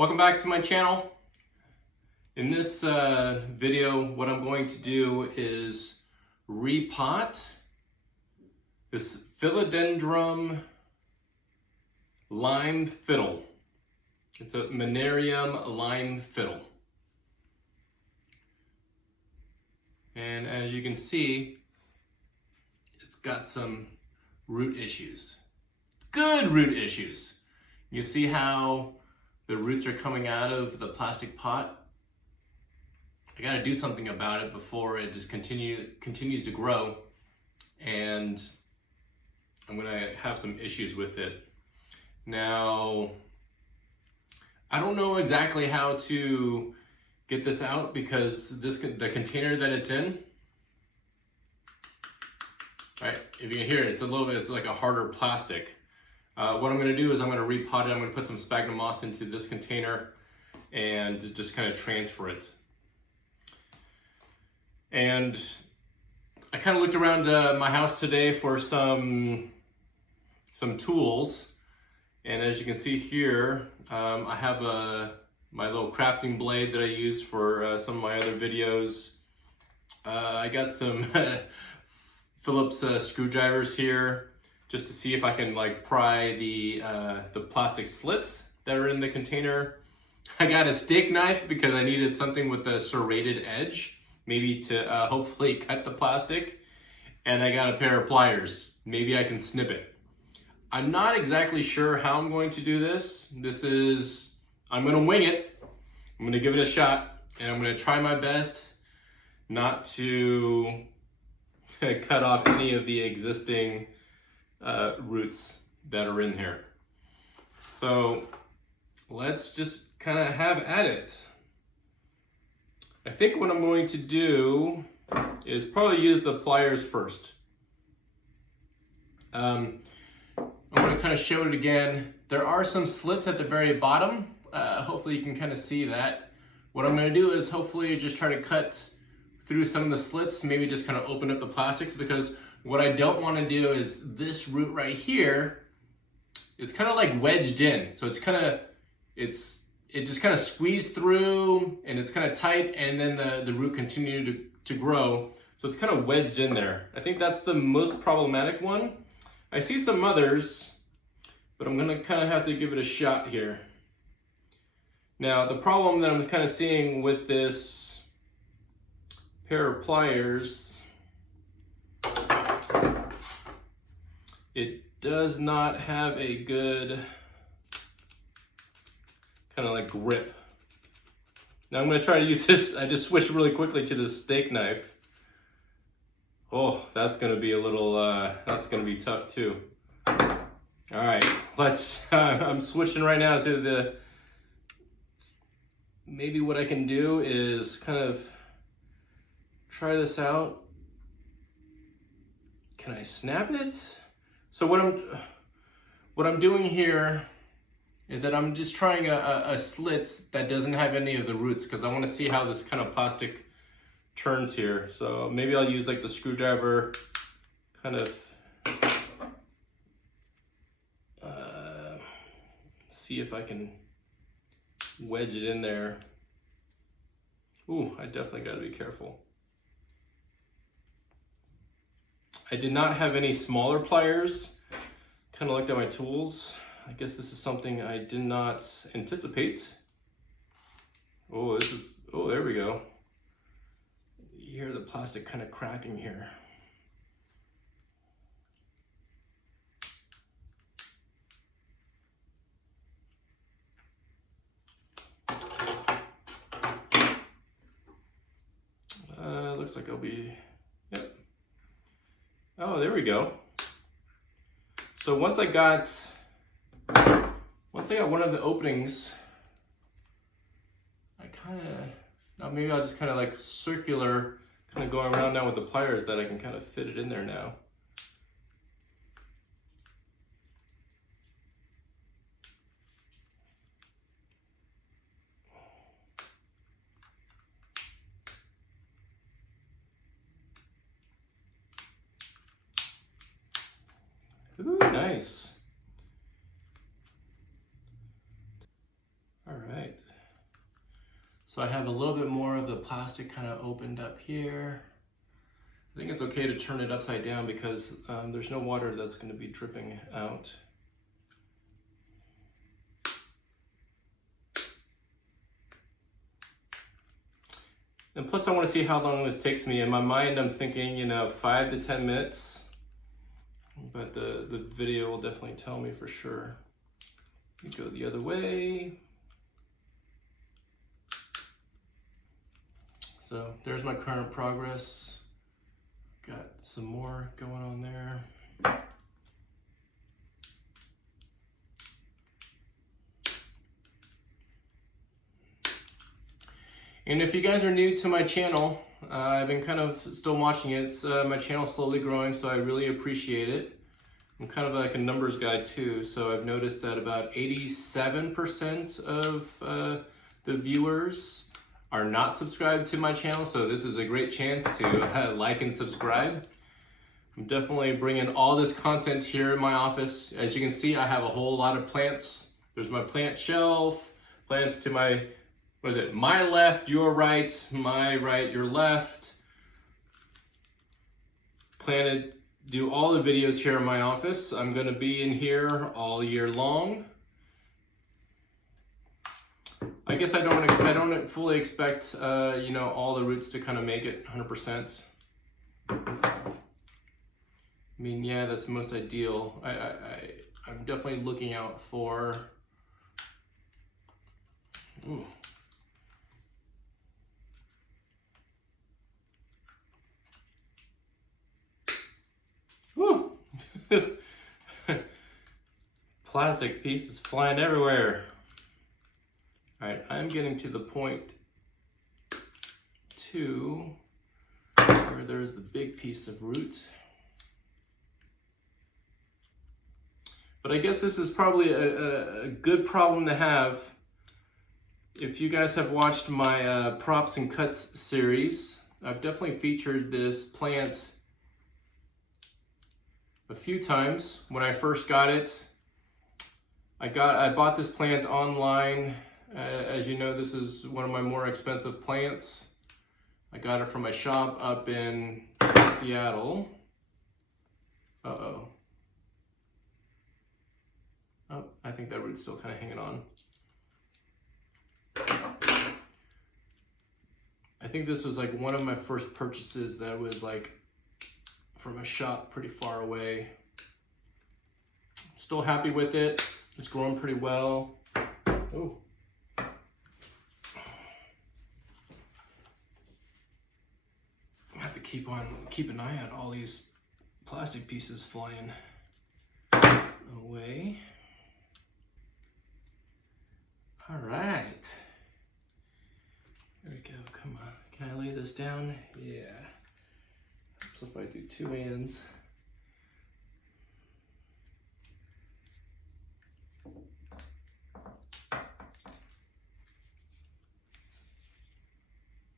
Welcome back to my channel. In this video, what I'm going to do is repot this Philodendron Lime Fiddle. It's a Manarium Lime Fiddle. And as you can see, it's got some root issues. Good root issues. You see how the roots are coming out of the plastic pot? I gotta do something about it before it just continues to grow, and I'm gonna have some issues with it. Now, I don't know exactly how to get this out because the container that it's in, right? If you can hear it, it's like a harder plastic. What I'm going to do is I'm going to repot it. I'm going to put some sphagnum moss into this container and just kind of transfer it. And I kind of looked around my house today for some tools, and as you can see here, I have my little crafting blade that I use for some of my other videos. I got some Phillips screwdrivers here, just to see if I can like pry the plastic slits that are in the container. I got a steak knife because I needed something with a serrated edge, maybe to hopefully cut the plastic. And I got a pair of pliers. Maybe I can snip it. I'm not exactly sure how I'm going to do this. I'm gonna wing it. I'm gonna give it a shot, and I'm gonna try my best not to cut off any of the existing roots that are in here. So let's just kind of have at it. I think what I'm going to do is probably use the pliers first. I'm going to kind of show it again. There are some slits at the very bottom. Hopefully you can kind of see that. What I'm going to do is hopefully just try to cut through some of the slits, maybe just kind of open up the plastics, because what I don't want to do is this root right here, it's kind of like wedged in. So it just kind of squeezed through, and it's kind of tight, and then the root continued to grow. So it's kind of wedged in there. I think that's the most problematic one. I see some others, but I'm gonna kind of have to give it a shot here. Now, the problem that I'm kind of seeing with this pair of pliers, it does not have a good kind of like grip. Now I'm going to try to use this. I just switched really quickly to this steak knife. Oh, that's going to be that's going to be tough too. All right, I'm switching right now to maybe what I can do is kind of try this out. Can I snap it? So what I'm doing here is that I'm just trying a slit that doesn't have any of the roots, because I want to see how this kind of plastic turns here. So maybe I'll use like the screwdriver, kind of see if I can wedge it in there. Ooh, I definitely got to be careful. I did not have any smaller pliers. Kind of looked at my tools. I guess this is something I did not anticipate. Oh, there we go. You hear the plastic kind of cracking here. Looks like I'll be, yep. Oh, there we go. So once I got one of the openings, now maybe I'll just kind of like circular, kind of going around now with the pliers, that I can kind of fit it in there now. Ooh, nice. All right. So I have a little bit more of the plastic kind of opened up here. I think it's okay to turn it upside down because there's no water that's going to be dripping out. And plus I want to see how long this takes me. In my mind I'm thinking, you know, 5 to 10 minutes. But the video will definitely tell me for sure. Let me go the other way. So there's my current progress. Got some more going on there. And if you guys are new to my channel, I've been kind of still watching it. My channel's slowly growing, so I really appreciate it. I'm kind of like a numbers guy too, so I've noticed that about 87% of the viewers are not subscribed to my channel, so this is a great chance to like and subscribe. I'm definitely bringing all this content here in my office. As you can see, I have a whole lot of plants. There's my plant shelf, plants to my, what is it, my left, your right, my right, your left. Plan to do all the videos here in my office. I'm gonna be in here all year long. I guess I don't fully expect, you know, all the roots to kind of make it 100%. I mean, yeah, that's the most ideal. I'm definitely looking out for, ooh. Woo! Plastic pieces flying everywhere. All right, I'm getting to the point 2 where there's the big piece of root. But I guess this is probably a good problem to have. If you guys have watched my props and cuts series, I've definitely featured this plant a few times. When I first got it, I bought this plant online. As you know, this is one of my more expensive plants. I got it from a shop up in Seattle. Uh-oh. Oh, I think that root's still kind of hanging on. I think this was like one of my first purchases that was like from a shop pretty far away. Still happy with it. It's growing pretty well. Oh. I have to keep an eye on all these plastic pieces flying away. All right. There we go, come on. Can I lay this down? Yeah. So if I do 2 ends. Let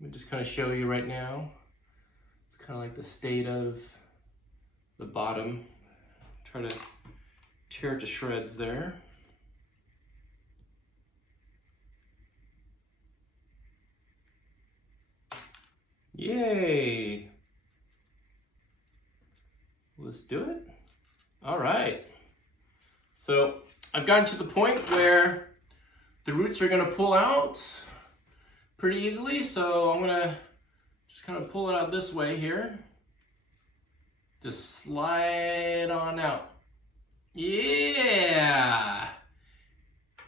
me just kind of show you right now. It's kind of like the state of the bottom. Try to tear it to shreds there. Yay! Let's do it. All right. So I've gotten to the point where the roots are gonna pull out pretty easily. So I'm gonna just kind of pull it out this way here. Just slide on out. Yeah!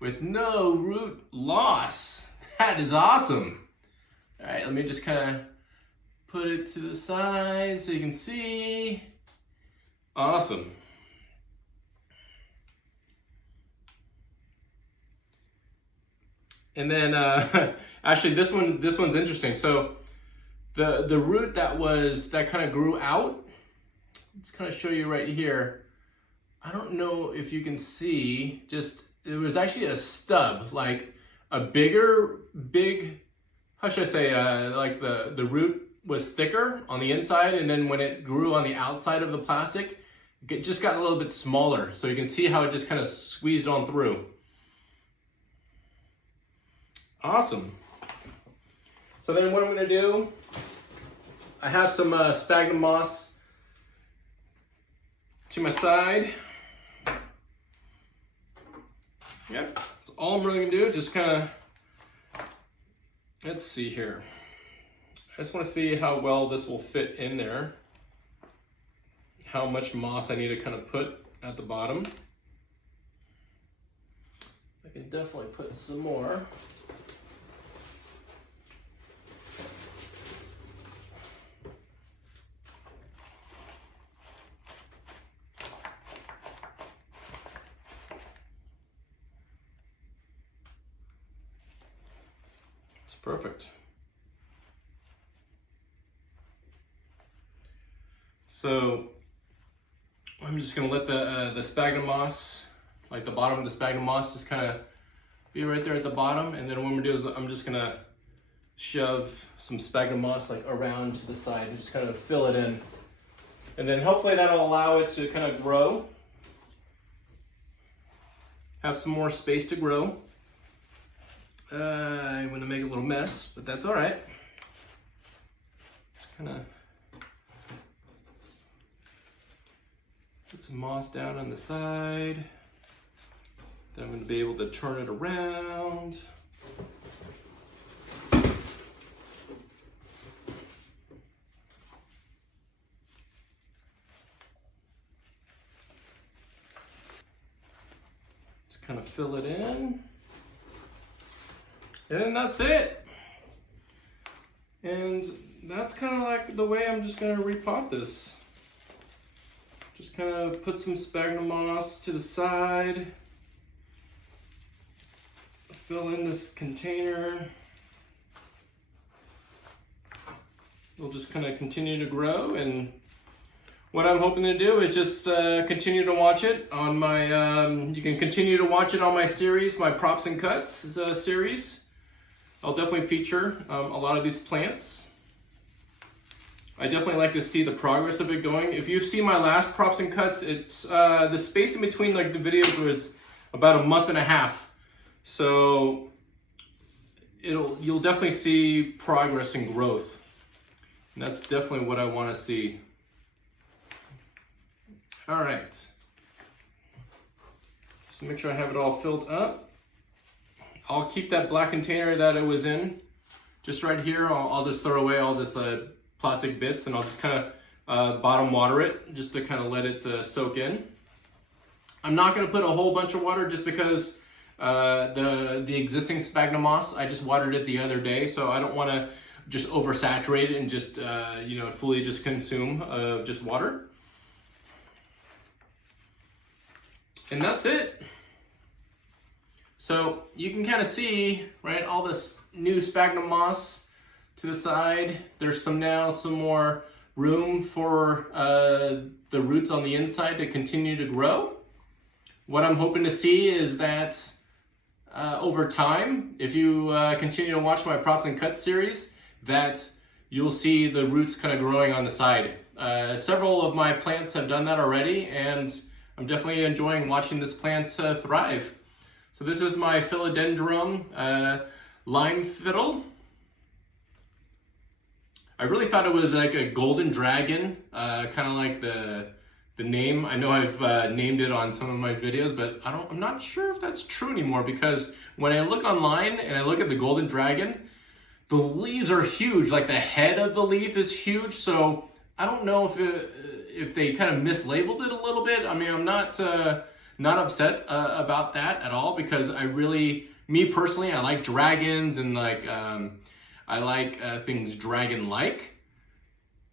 With no root loss. That is awesome. All right, let me just kind of put it to the side so you can see. Awesome. And then actually this one's interesting. So the root that kind of grew out, let's kind of show you right here. I don't know if you can see, just it was actually a stub, like a big, how should I say, like the root was thicker on the inside, and then when it grew on the outside of the plastic, it just got a little bit smaller. So you can see how it just kind of squeezed on through. Awesome. So then what I'm going to do, I have some sphagnum moss to my side. Yep, that's all I'm really going to do. Just kind of, let's see here. I just want to see how well this will fit in there. How much moss I need to kind of put at the bottom. I can definitely put some more. It's perfect. So I'm just gonna let the sphagnum moss, like the bottom of the sphagnum moss, just kind of be right there at the bottom. And then what I'm gonna do is I'm just gonna shove some sphagnum moss like around to the side and just kind of fill it in. And then hopefully that'll allow it to kind of grow. Have some more space to grow. I'm gonna make a little mess, but that's all right. Just kind of put some moss down on the side. Then I'm going to be able to turn it around. Just kind of fill it in. And that's it. And that's kind of like the way I'm just going to repot this. Just kind of put some sphagnum moss to the side. Fill in this container. We'll just kind of continue to grow, and what I'm hoping to do is just continue to watch it on my, you can continue to watch it on my series, my Props and Cuts series. I'll definitely feature a lot of these plants. I definitely like to see the progress of it going. If you've seen my last Props and Cuts, it's the space in between like the videos was about a month and a half. So you'll definitely see progress and growth. And that's definitely what I want to see. All right. Just make sure I have it all filled up. I'll keep that black container that it was in just right here. I'll just throw away all this plastic bits, and I'll just kind of bottom water it just to kind of let it soak in. I'm not going to put a whole bunch of water just because the existing sphagnum moss, I just watered it the other day, so I don't want to just oversaturate it and just you know, fully just consume just water. And that's it. So you can kind of see, right, all this new sphagnum moss to the side. There's some more room for the roots on the inside to continue to grow. What I'm hoping to see is that over time, if you continue to watch my Props and Cuts series, that you'll see the roots kind of growing on the side. Several of my plants have done that already, and I'm definitely enjoying watching this plant thrive. So this is my Philodendron Lime Fiddle. I really thought it was like a golden dragon, kind of like the name. I know I've named it on some of my videos, but I'm not sure if that's true anymore, because when I look online and I look at the golden dragon, the leaves are huge. Like the head of the leaf is huge. So I don't know if they kind of mislabeled it a little bit. I mean, I'm not upset about that at all, because me personally, I like dragons, and like I like things dragon-like.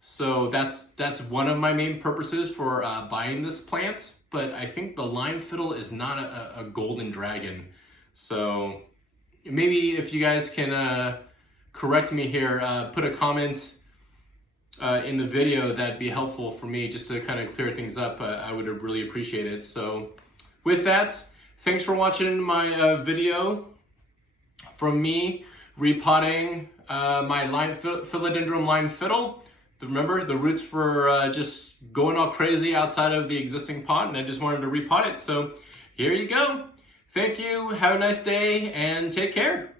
So that's one of my main purposes for buying this plant. But I think the lime fiddle is not a golden dragon. So maybe if you guys can correct me here, put a comment in the video, that'd be helpful for me just to kind of clear things up. I would really appreciate it. So with that, thanks for watching my video from me repotting my Philodendron Lime Fiddle. Remember, the roots were just going all crazy outside of the existing pot, and I just wanted to repot it. So here you go. Thank you, have a nice day, and take care.